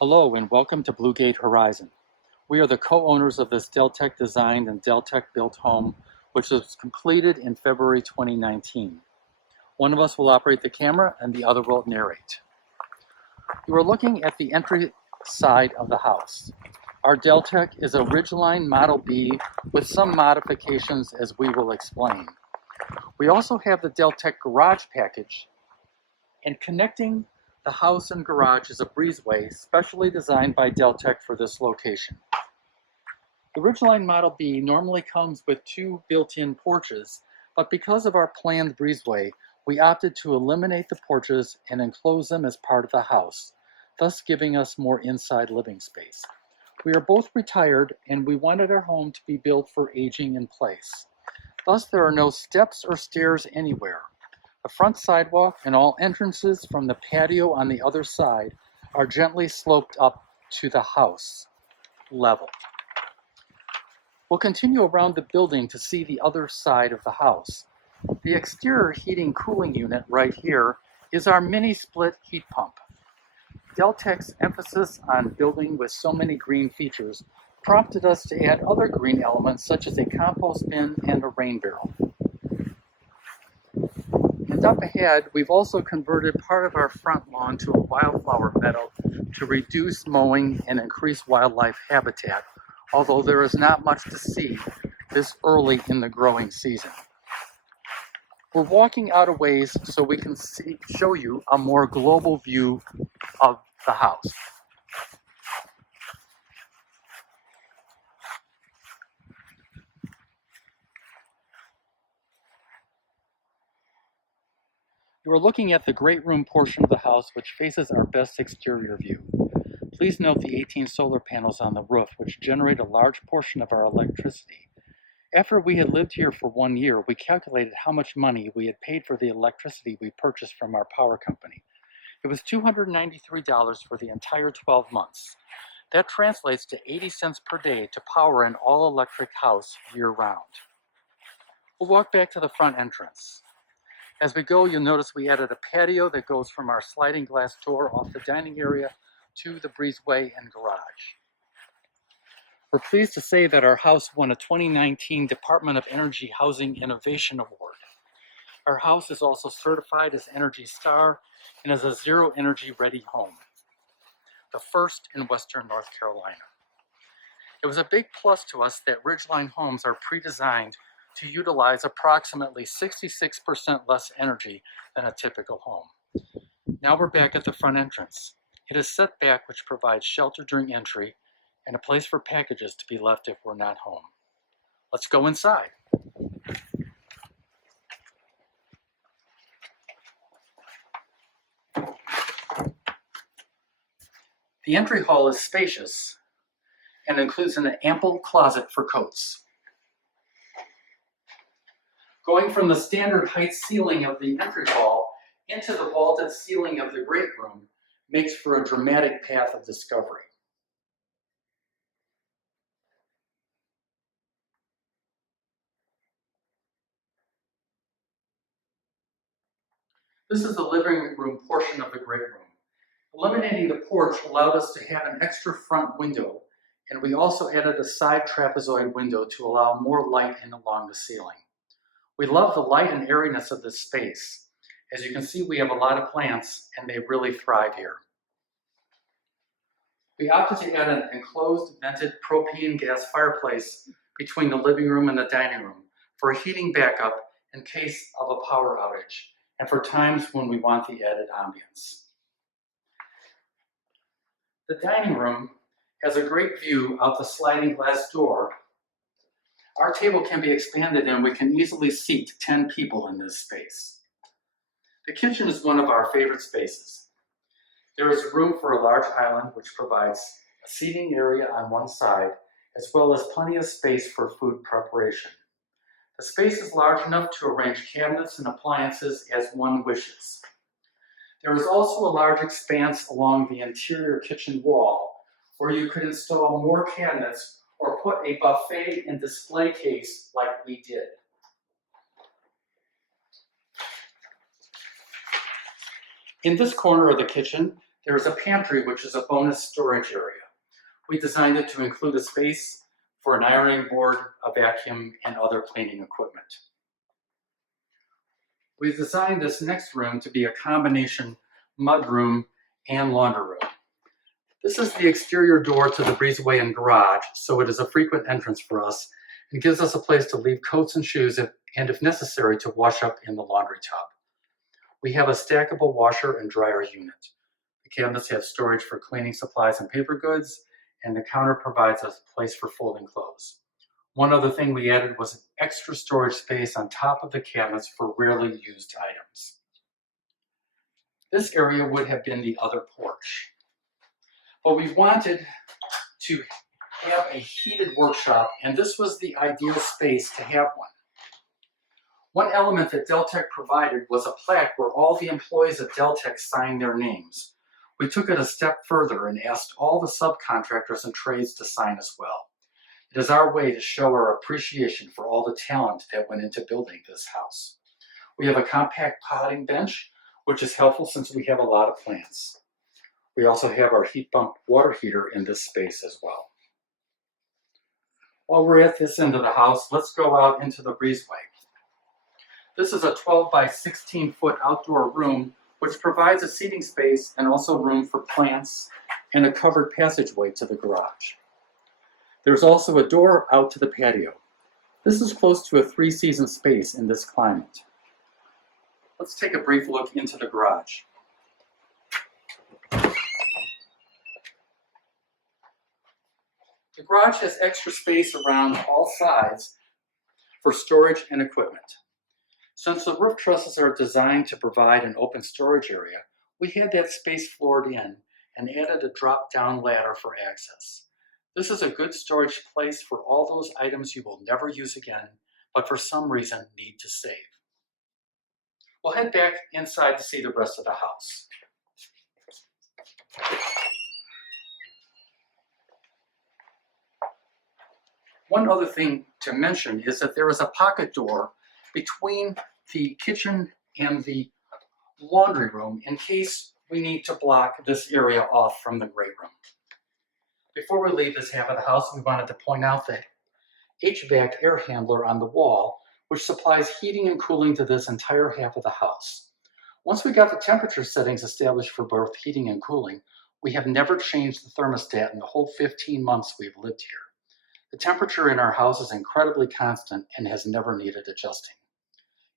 Hello and welcome to Blue Gate Horizon. We are the co-owners of this Deltec designed and Deltec built home, which was completed in February 2019. One of us will operate the camera and the other will narrate. You are looking at the entry side of the house. Our Deltec is a Ridgeline Model B with some modifications, as we will explain. We also have the Deltec garage package, and connecting the house and garage is a breezeway specially designed by Deltec for this location. The Ridgeline Model B normally comes with two built-in porches, but because of our planned breezeway, we opted to eliminate the porches and enclose them as part of the house, thus giving us more inside living space. We are both retired and we wanted our home to be built for aging in place. Thus, there are no steps or stairs anywhere. The front sidewalk and all entrances from the patio on the other side are gently sloped up to the house level. We'll continue around the building to see the other side of the house. The exterior heating cooling unit right here is our mini split heat pump. Deltec's emphasis on building with so many green features prompted us to add other green elements such as a compost bin and a rain barrel. And up ahead, we've also converted part of our front lawn to a wildflower meadow to reduce mowing and increase wildlife habitat, although there is not much to see this early in the growing season. We're walking out a ways so we can show you a more global view of the house. You are looking at the great room portion of the house, which faces our best exterior view. Please note the 18 solar panels on the roof, which generate a large portion of our electricity. After we had lived here for 1 year, we calculated how much money we had paid for the electricity we purchased from our power company. It was $293 for the entire 12 months. That translates to 80 cents per day to power an all-electric house year-round. We'll walk back to the front entrance. As we go, you'll notice we added a patio that goes from our sliding glass door off the dining area to the breezeway and garage. We're pleased to say that our house won a 2019 Department of Energy Housing Innovation Award. Our house is also certified as Energy Star and is a zero energy ready home, the first in Western North Carolina. It was a big plus to us that Ridgeline homes are pre-designed to utilize approximately 66% less energy than a typical home. Now we're back at the front entrance. It is set back, which provides shelter during entry and a place for packages to be left if we're not home. Let's go inside. The entry hall is spacious and includes an ample closet for coats. Going from the standard height ceiling of the entry hall into the vaulted ceiling of the great room makes for a dramatic path of discovery. This is the living room portion of the great room. Eliminating the porch allowed us to have an extra front window, and we also added a side trapezoid window to allow more light in along the ceiling. We love the light and airiness of this space. As you can see, we have a lot of plants and they really thrive here. We opted to add an enclosed vented propane gas fireplace between the living room and the dining room for a heating backup in case of a power outage and for times when we want the added ambience. The dining room has a great view out the sliding glass door. Our table can be expanded and we can easily seat 10 people in this space. The kitchen is one of our favorite spaces. There is room for a large island which provides a seating area on one side as well as plenty of space for food preparation. The space is large enough to arrange cabinets and appliances as one wishes. There is also a large expanse along the interior kitchen wall where you could install more cabinets or put a buffet and display case like we did. In this corner of the kitchen, There's a pantry, which is a bonus storage area. We designed it to include a space for an ironing board, a vacuum, and other cleaning equipment. We designed this next room to be a combination mudroom and laundry room. This is the exterior door to the breezeway and garage, so it is a frequent entrance for us and gives us a place to leave coats and shoes and if necessary to wash up in the laundry tub. We have a stackable washer and dryer unit. The cabinets have storage for cleaning supplies and paper goods, and the counter provides a place for folding clothes. One other thing we added was extra storage space on top of the cabinets for rarely used items. This area would have been the other porch, but we wanted to have a heated workshop, and this was the ideal space to have one. One element that Deltec provided was a plaque where all the employees at Deltec signed their names. We took it a step further and asked all the subcontractors and trades to sign as well. It is our way to show our appreciation for all the talent that went into building this house. We have a compact potting bench, which is helpful since we have a lot of plants. We also have our heat pump water heater in this space as well. While we're at this end of the house, let's go out into the breezeway. This is a 12 by 16 foot outdoor room, which provides a seating space and also room for plants and a covered passageway to the garage. There's also a door out to the patio. This is close to a 3-season space in this climate. Let's take a brief look into the garage. The garage has extra space around all sides for storage and equipment. Since the roof trusses are designed to provide an open storage area, we had that space floored in and added a drop-down ladder for access. This is a good storage place for all those items you will never use again, but for some reason need to save. We'll head back inside to see the rest of the house. One other thing to mention is that there is a pocket door between the kitchen and the laundry room in case we need to block this area off from the great room. Before we leave this half of the house, we wanted to point out the Hvac Air Handler on the wall, which supplies heating and cooling to this entire half of the house. Once we got the temperature settings established for both heating and cooling, we have never changed the thermostat in the whole 15 months we've lived here. The temperature in our house is incredibly constant and has never needed adjusting.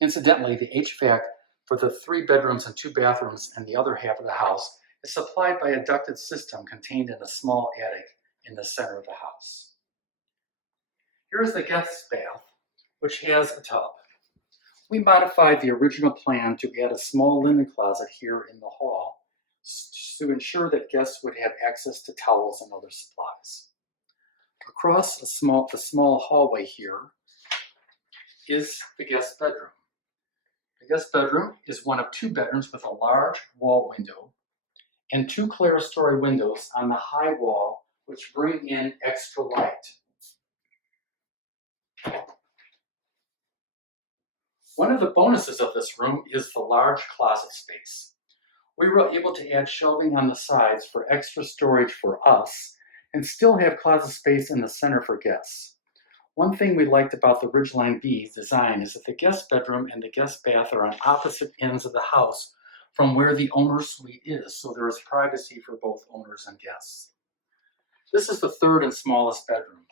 Incidentally, the HVAC for the 3 bedrooms and 2 bathrooms and the other half of the house is supplied by a ducted system contained in a small attic in the center of the house. Here's the guest bath, which has a tub. We modified the original plan to add a small linen closet here in the hall to ensure that guests would have access to towels and other supplies. Across the small hallway here is the guest bedroom. The guest bedroom is one of 2 bedrooms with a large wall window and 2 clerestory windows on the high wall, which bring in extra light. One of the bonuses of this room is the large closet space. We were able to add shelving on the sides for extra storage for us and still have closet space in the center for guests. One thing we liked about the Ridgeline B design is that the guest bedroom and the guest bath are on opposite ends of the house from where the owner's suite is, so there is privacy for both owners and guests. This is the 3rd and smallest bedroom.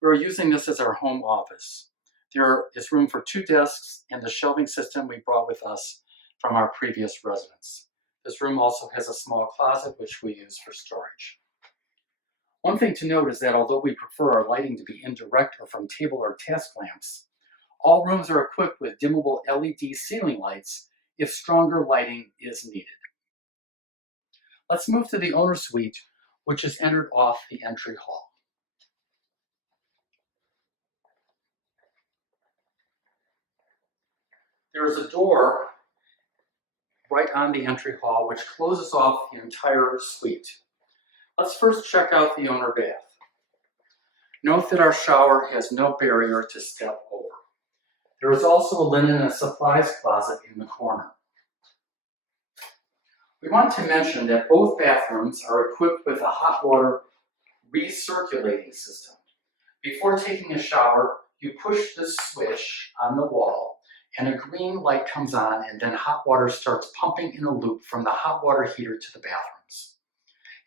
We are using this as our home office. There is room for 2 desks and the shelving system we brought with us from our previous residence. This room also has a small closet which we use for storage. One thing to note is that although we prefer our lighting to be indirect or from table or task lamps, all rooms are equipped with dimmable LED ceiling lights if stronger lighting is needed. Let's move to the owner suite, which is entered off the entry hall. There is a door right on the entry hall which closes off the entire suite. Let's first check out the owner bath. Note that our shower has no barrier to step over. There is also a linen and supplies closet in the corner. We want to mention that both bathrooms are equipped with a hot water recirculating system. Before taking a shower, you push the switch on the wall and a green light comes on, and then hot water starts pumping in a loop from the hot water heater to the bathrooms.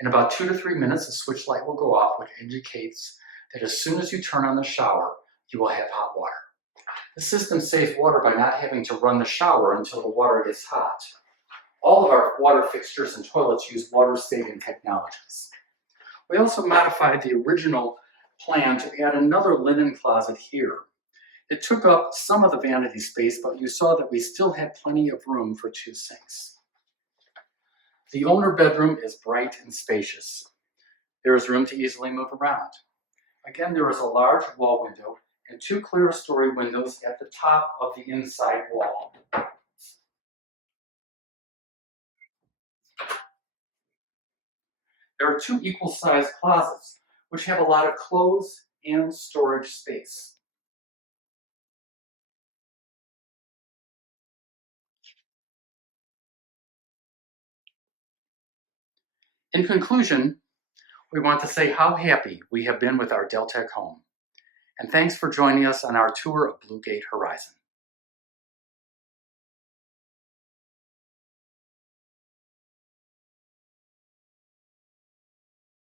In about 2 to 3 minutes, the switch light will go off, which indicates that as soon as you turn on the shower, you will have hot water. The system saves water by not having to run the shower until the water gets hot. All of our water fixtures and toilets use water-saving technologies. We also modified the original plan to add another linen closet here. It took up some of the vanity space, but you saw that we still had plenty of room for 2 sinks. The owner bedroom is bright and spacious. There is room to easily move around. Again, there is a large wall window and 2 clerestory windows at the top of the inside wall. There are 2 equal-sized closets, which have a lot of clothes and storage space. In conclusion, we want to say how happy we have been with our Deltec home. And thanks for joining us on our tour of Blue Gate Horizon.